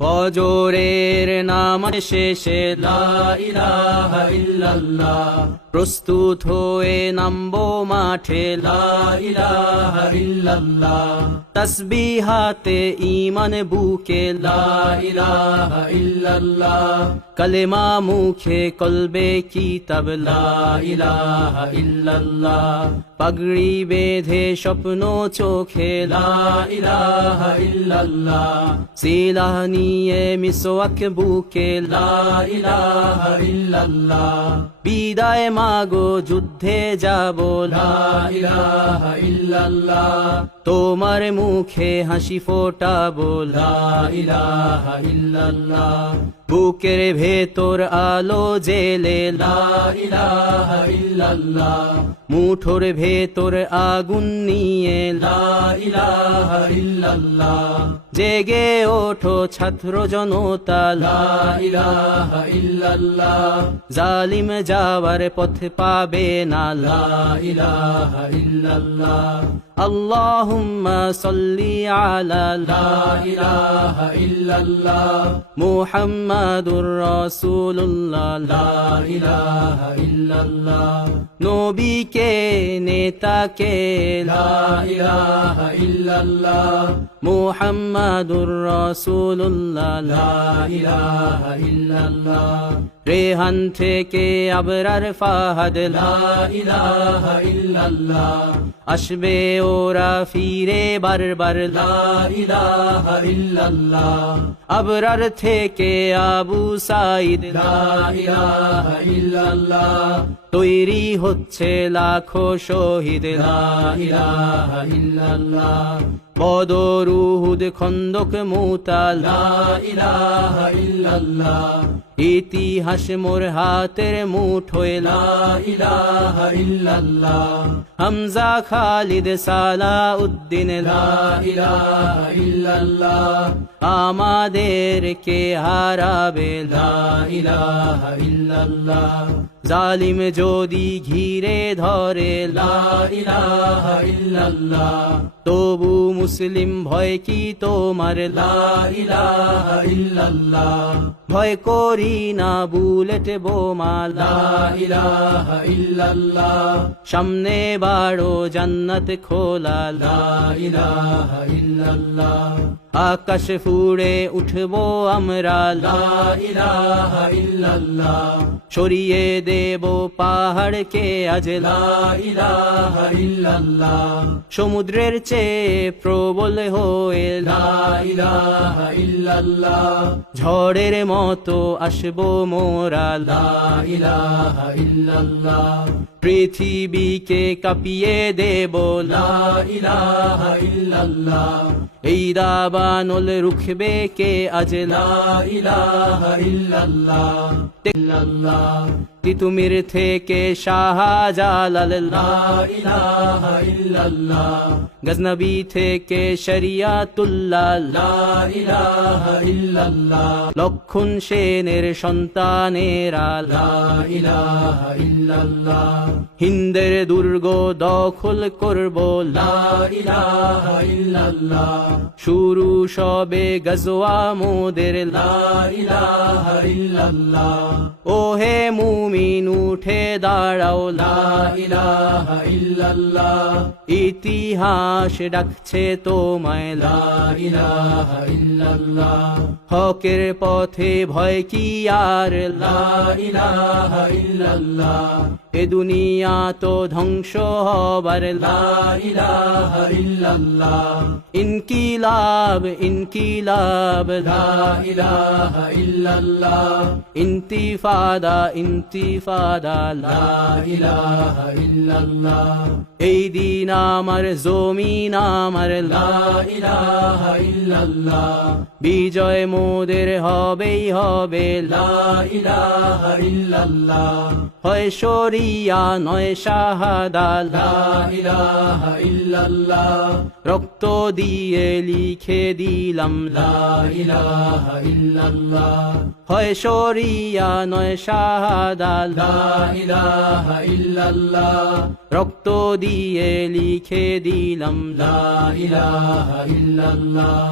ফজরের নামাজ শেষে লা ইলাহা ইল্লাল্লাহ, প্রস্তুত হয়ে নামবো মাঠে লা ইলাহা ইল্লাল্লাহ, তাসবিহাতে ঈমান বুকে লা ইলাহা ইল্লাল্লাহ, কালেমা মুখে কলবে কিতাব লা ইলাহা ইল্লাল্লাহ, পাগড়ি বেঁধে স্বপ্ন চোখে লা ইলাহা ইল্লাল্লাহ, সিলাহ নিয়ে মিসওয়াক বুকে লা ইলাহা ইল্লাল্লাহ, বিদায় মাগো যুদ্ধে যাব লা ইলাহা ইল্লাল্লাহ, তোমার মুখে হাসি ফোটাবো লা ইলাহা ইল্লাল্লাহ, বুকের ভেতর আলো জেলে লা ইলাহা ইল্লাল্লাহ, মুঠোর ভেতর আগুন নিয়ে লা ইলাহা ইল্লাল্লাহ, জেগে ওঠো ছাত্র জনতা লা ইলাহা ইল্লাল্লাহ, জালিম যাওয়ার পথ পাবে না লা ইলাহা ইল্লাল্লাহ, আল্লাহুম্মা সাল্লি আলা লা ইলাহা ইল্লাল্লাহ, মুহাম্মাদুর রাসূলুল্লাহ লা ইলাহা ইল্লাল্লাহ, নবীকে নেতাকে লা ইলাহা ইল্লাল্লাহ, মুহাম্মাদুর রাসূলুল্লাহ লা ইলাহা ইল্লাল্লাহ, রেহান থেকে আবরার ফাহাদ লা ইলাহা ইল্লাল্লাহ, আসবে ওরা ফিরে বারবার লা ইলাহা ইল্লাল্লাহ, আবরার থেকে আবু সাঈদ লা ইলাহা ইল্লাল্লাহ, তৈরি হচ্ছে লাখো শহীদ লা ইলাহা ইল্লাল্লাহ, বদর উহুদ খন্দক মুতা লা ইলাহা ইল্লাল্লাহ, ইতিহাস মোর হাতের মুঠোয় লা ইলাহা ইল্লাল্লাহ, হামজা খালিদ সালাউদ্দিন লা ইলাহা ইল্লাল্লাহ, আমাদেরকে হারাবে লা ইলাহা ইল্লাল্লাহ, জালিম যদি ঘিরে ধরে লা ইলাহা ইল্লাল্লাহ, তবু মুসলিম ভয় কি তোমার লা ইলাহা ইল্লাল্লাহ, ভয় করি না বুলেট বোমা লা ইলাহা ইল্লাল্লাহ, সামনে বাড়ো জান্নাত খোলা লা ইলাহা ইল্লাল্লাহ, আকাশ ফুড়ে উঠবো আমরা লা ইলাহা ইল্লাল্লাহ, সরিয়ে দেব পাহাড়কে আজ লা ইলাহা ইল্লাল্লাহ, সমুদ্রের চেয়ে প্রবল হয়ে লা ইলাহা ইল্লাল্লাহ, ঝড়ের মতো আসবো মোরা লা ইলাহা ইল্লাল্লাহ, পৃথিবীকে কাঁপিয়ে দেব লা ইলাহা ইল্লাল্লাহ, এই দাবানল রুখবে কে আজ লা ইলাহা ইল্লাল্লাহ, তিতুমির থেকে শাহজালাল লা ইলাহা ইল্লাল্লাহ, গজনবী থেকে শরিয়াতুল্লাহ লা ইলাহা ইল্লাল্লাহ, লক্ষণ সেনের সন্তানেরা লা ইলাহা ইল্লাল্লাহ, হিন্দের দুর্গ দখল করব লা ইলাহা ইল্লাল্লাহ, শুরু সবে গজওয়া মোদের লা ইলাহা ইল্লাল্লাহ, ওহে মুমিন উঠে দাঁড়াও লা ইলাহা ইল্লাল্লাহ, ইতিহাস ডাকছে তোমায় লা ইলাহা ইল্লাল্লাহ, হকের পথে ভয় কি আর লা ইলাহা ইল্লাল্লাহ, এ দুনিয়া তো ধ্বংস হবার লা ইলাহা ইল্লাল্লাহ, ইনকিলাব ইনকিলাব লা ইলাহা ইল্লাল্লাহ, ইন্তিফাদা ইন্তিফাদা লা ইলাহা ইল্লাল্লাহ, এই দিন আমার জমিন আমার লা ইলাহা ইল্লাল্লাহ, বিজয় মোদের হবেই হবে লা ইলাহা ইল্লাল্লাহ, হয় শরিয়া নয় শাহাদা লা ইলাহা ইল্লাল্লাহ, রক্ত দিয়ে লিখে দিলাম লা ইলাহা ইল্লাল্লাহ, হয় শরিয়া নয় শাহাদা লা ইলাহা ইল্লাল্লাহ, রক্ত দিয়ে লিখে দিলাম লা ইলাহা ইল্লাল্লাহ।